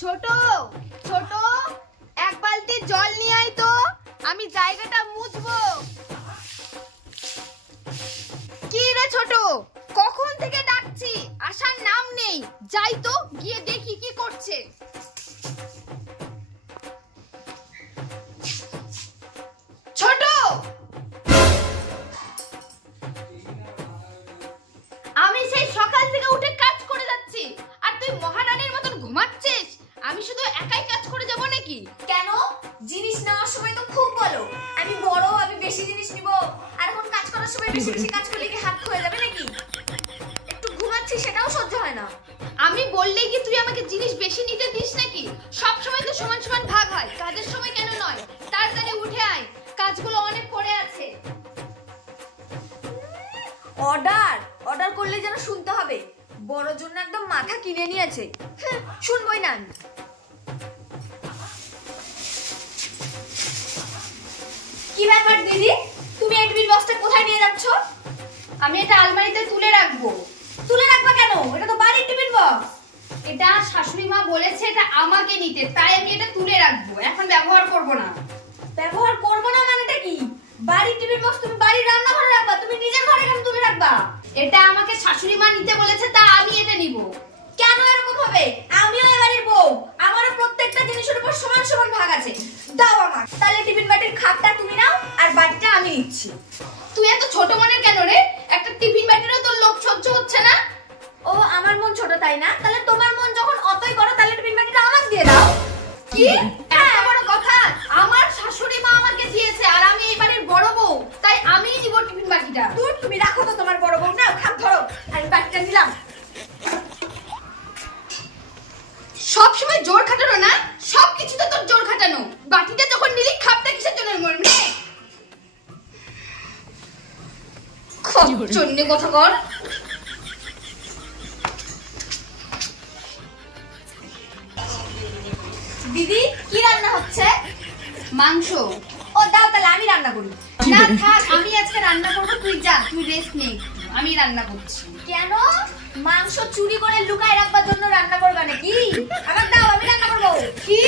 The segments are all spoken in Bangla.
ছোট ছোট এক বালতি জল নিয়ে আয় তো, আমি জায়গাটা মুছবো। কি রে ছোট, কখন থেকে ডাকছি, আসার নাম নেই। যাই তো গিয়ে দেখি কি করছে। ছোট, আমি সেই সকাল থেকে উঠে কাজ করে যাচ্ছি আর তুই মহারানীর মতন ঘুমাচ্ছিস। আমি শুধু একাই কাজ করে যাব নাকি? কেন? জিনিস নেওয়ার সময় তো খুব বলো আমি বড়, আমি বেশি জিনিস নিব, আর এখন কাজ করার সময় বেশি বেশি কাজ করলে কি হাত হয়ে যাবে নাকি? একটু ঘুমাচ্ছি সেটাও সহ্য হয় না। আমি বললেই কি তুই আমাকে জিনিস বেশি নিতে দিস নাকি? সব সময় তো সমান সমান ভাগ হয়, কাজের সময় কেন নয়? তাড়াতাড়ি উঠে আয়, কাজগুলো অনেক পড়ে আছে। অর্ডার অর্ডার করলে যেন শুনতে হবে, বড় জন্য একদম মাথা কিনে নিয়েছে। শুনবই না আমি। কি ব্যাপার দিদি, তুমি এই টিফিন বক্সটা কোথায় নিয়ে যাচ্ছ? আমি এটা আলমারিতে তুলে রাখবো। তুলে রাখবা কেন? এটা তো বাড়ির টিফিন বক্স। এটা শাশুড়ি মা বলেছে এটা আমাকে নিতে, তাই আমি এটা তুলে রাখবো, এখন ব্যবহার করব না। ব্যবহার করবো না মানেটা কি? বাড়ির টিফিন বক্স তুমি বাড়ির রান্নাঘরে রাখবা, তুমি নিজের ঘরে কেন তুলে রাখবা? এটা আমাকে শাশুড়ি মা নিতে বলেছে, তা আমি এটা নিব। কেন এরকম হবে? আমিও এবারের বউ, আমারও প্রত্যেকটা জিনিসের উপর সমান সমান ভাগ আছে। দাও আমার। তাহলে টিফিন বাটির খাপটা তুমি নাও আর বাটিটা আমি নিচ্ছি। তুই এত ছোট মনের কেন রে? একটা টিফিন বাটিরও তোর লোভ সহ্য হচ্ছে না? ও আমার মন ছোট তাই না? তাহলে তোমার মন যখন অতই বড়, তাহলে টিফিন বাটিটা আমাকে দিয়ে দাও। কি এত বড় কথা? আমার শাশুড়ি মা আমাকে দিয়েছে আর আমি এবারের বড় বউ, তাই আমিই নিব টিফিন বাটিটা। দূর, তুমি রাখো তো তোমার বড় বউ। নাও খাপ ধরো, আমি বাটিটা নিলাম। সব সময় জোর খাটানো না, সবকিছু তো তোর জোর খাটানো। বাটিটা যখন নিলি খাপটা কিসের জন্য মরবে? জন্য কথা কর। দিদি কি রান্না হচ্ছে? মাংস। ও দাও, তাহলে আমি রান্না করি। না থাক, আমি আজকে রান্না করবো, তুই যা, তুই রেস্ট নে, আমি রান্না করছি। কেন? মাংস চুরি করে লুকায় রাখবার জন্য রান্না করবা নাকি? আমার দাও, আমি রান্না করবো। কি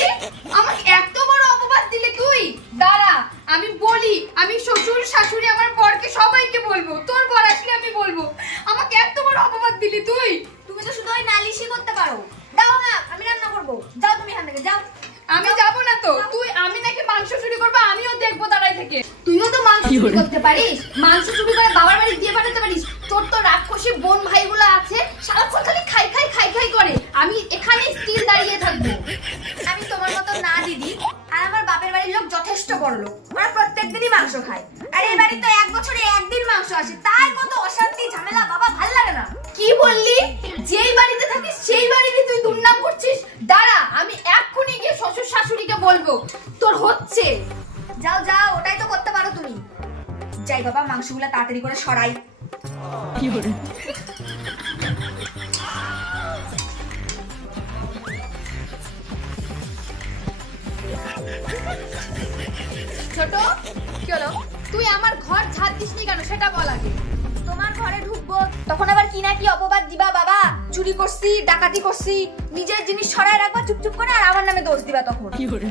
আমাকে এত বড় অপবাদ দিলে তুই? দাঁড়া আমি বলি, আমি শ্বশুর শাশুড়ি আমার বরকে সবাইকে বলবো, তোর বর আসলে আমি বলবো। আমাকে এত বড় অপবাদ দিলি তুই? তুমি তো শুধু ওই নালিশই করতে পারো। দাও না, আমি রান্না করবো। যাও তুমি এখান থেকে যাও। আমি যাব না তো। তুই আমি নাকি মাংস চুরি করবো, আমিও দেখবো দাঁড়াই থেকে। তুইও তো মাংস চুরি করতে পারিস, মাংস চুরি করে বাবার বাড়ি দিয়ে পাঠাতে পারিস। তোর তো রাক্ষসী বোন ভাইগুলো আছে, সারাক্ষণ খালি খাই খাই খাই খাই করে। আমি এখানে স্টিল দাঁড়িয়ে থাকবো। আমি তোমার মতো না দিদি, আর আমার বাপের বাড়ির লোক যথেষ্ট বড় লোক, ওরা প্রত্যেকদিনই মাংস খায়। আর এই বাড়ি তো এক বছরে একদিন মাংস আসে, তাই কত অশান্তি ঝামেলা, বাবা ভাল লাগে না। কি বললি? যেই বাড়িতে থাকিস সেই বাড়িতে তুই দুর্নাম করছিস? দাঁড়া আমি এক্ষুনি গিয়ে শ্বশুর শাশুড়িকে বলবো। তোর হচ্ছে। যাও যাও, ওটাই তো করতে পারো তুমি। যাই বাবা, মাংসগুলো তাড়াতাড়ি করে সরাই। কি হলো? ছোট, কি হলো? তুই আমার ঘর ঝাড় দিসনি কেন সেটা বল আগে। তোমার ঘরে ঢুকবো তখন আবার কি না কি অপবাদ দিবা বাবা। চুরি করছি, ডাকাতি করছি, নিজের জিনিস সরাই রাখবা চুপচুপ করে, আর আমার নামে দোষ দিবা তখন। কি হলো?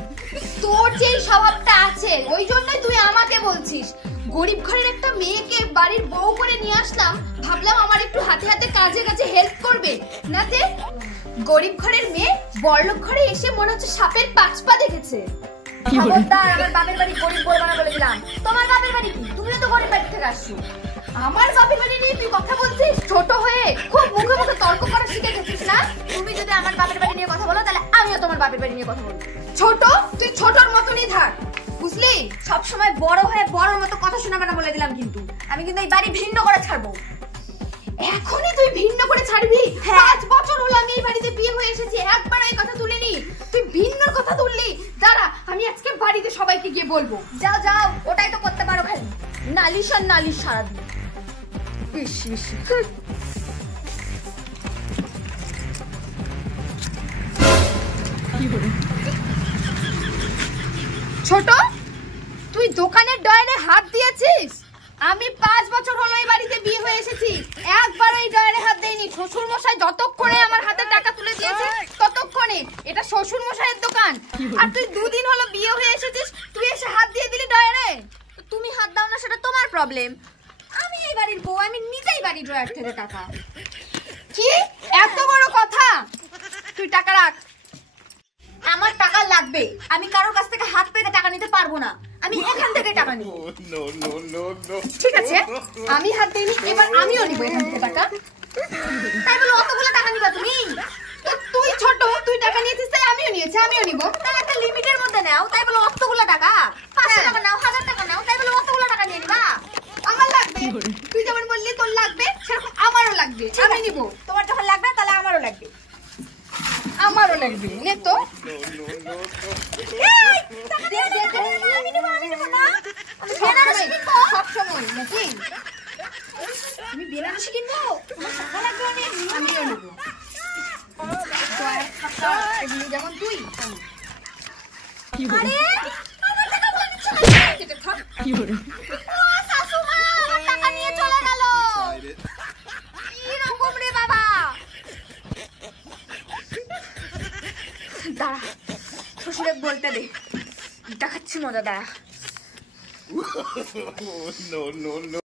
তোর যে স্বভাবটা আছে ওই জন্যই তুই আমাকে বলছিস। গরিব ঘরের একটা মেয়েকে বাড়ির বউ করে নিয়ে আসলাম, ভাবলাম আমার একটু হাতে হাতে কাজে কাজে হেল্প করবে, নাতে গরিব ঘরের মেয়ে বড়লোক ঘরে এসে মনে হচ্ছে সাপের 5 পা দেখেছে। খবরদার, আমার বাপের বাড়ি গরিব বলবো না বলে দিলাম। তোমার বাপের বাড়ি কি? তুমিও তো গরিব বাড়ি থেকে আসছো। আমার বাপের বাড়ি নিয়ে তুই কথা বলছিস? ছোট হয়ে খুব মুখে মুখে তর্ক করা শিখে গেছিস না? তুমি যদি আমার বাপের বাড়ি নিয়ে কথা বলো, তাহলে আমিও তোমার বাপের বাড়ি নিয়ে কথা বলবো। ছোট, তুই ছোটর মতনই থাক, বুঝলি? সব সময় বড় হয়ে বড়র মতো কথা শোনাবে না বলে দিলাম, কিন্তু আমি কিন্তু এই বাড়ি ভিন্ন করে ছাড়বো। এখনই তুই ভিন্ন করে ছাড়বি? হ্যাঁ। 5 বছর হলো আমি এই বাড়িতে বিয়ে হয়ে এসেছি, একবার এই কথা তুলিনি, তুই ভিন্ন কথা তুললি। দাঁড়া আমি আজকে বাড়িতে সবাইকে গিয়ে বলবো। যাও যাও, ওটাই তো করতে পারো, খালি নালিশ আর নালিশ সারাদিন। ইস ইস। কি হলো? ছোট, তুই দোকানের ডয়ারে হাত দিয়েছিস? আমি 5 বছর হলো এই বাড়িতে বিয়ে হয়ে এসেছি, একবার এই ডয়ারে হাত দেইনি। শ্বশুর মশাই যতক্ষণে আমার হাতে টাকা তুলে দিয়েছে ততক্ষণে। এটা শ্বশুর আর তুই দুদিন হলো বিয়ে হয়ে এসেছিস, তুই এসে হাত দিয়ে দিলি ডয়ারে। তুমি হাত দাও না সেটা তোমার প্রবলেম, আমি এই বাড়ির বউ, আমি নিজেই বাড়ি ড্রয়ার থেকে টাকা। কি এত বড় কথা? তুই টাকা রাখ। আমার টাকা লাগবে, আমি কারোর কাছ থেকে হাত পেতে টাকা নিতে পারবো না, আমি এখান থেকে টাকা নিব। ঠিক আছে, আমি হাত দিইনি, এবার আমিও নিব এখান থেকে টাকা। তাই বলে অতগুলো টাকা নিবা তুমি? তো তুই ছোট, তুই টাকা নিয়েছিস তাই আমিও নিয়েছি, আমিও নিব। তাহলে একটা লিমিটের মধ্যে নাও, তাই বলে অতগুলো টাকা? 500 টাকা নাও, 1000 টাকা নাও, তাই বলে অতগুলো টাকা নিয়ে নিবা? আমার লাগবে, তুই যেমন বললি তোর লাগবে সেরকম আমারও লাগবে, আমি নিব। তোমার যখন লাগবে তাহলে আমারও লাগবে। আমারও লাগবে, নে তো। এই, টাকা দিয়ে দে, আমি নিব না। আমি বেনারসি কিনবো। সবসময় নাকি? আমি বেনারসি কিনবো, তোমার টাকা লাগবে অনেক। আমিও নিব। এগুলি যেমন তুই তেমন। আরে আমার টাকা বলে নিচ্ছ না। কেটে খা। ও শাশুমা, আমার টাকা নিয়ে চলে গেল। কি রকম রে বাবা? দাঁড়া, শ্বশুরে বলতে দে, দেখাচ্ছি মজা, দাঁড়া।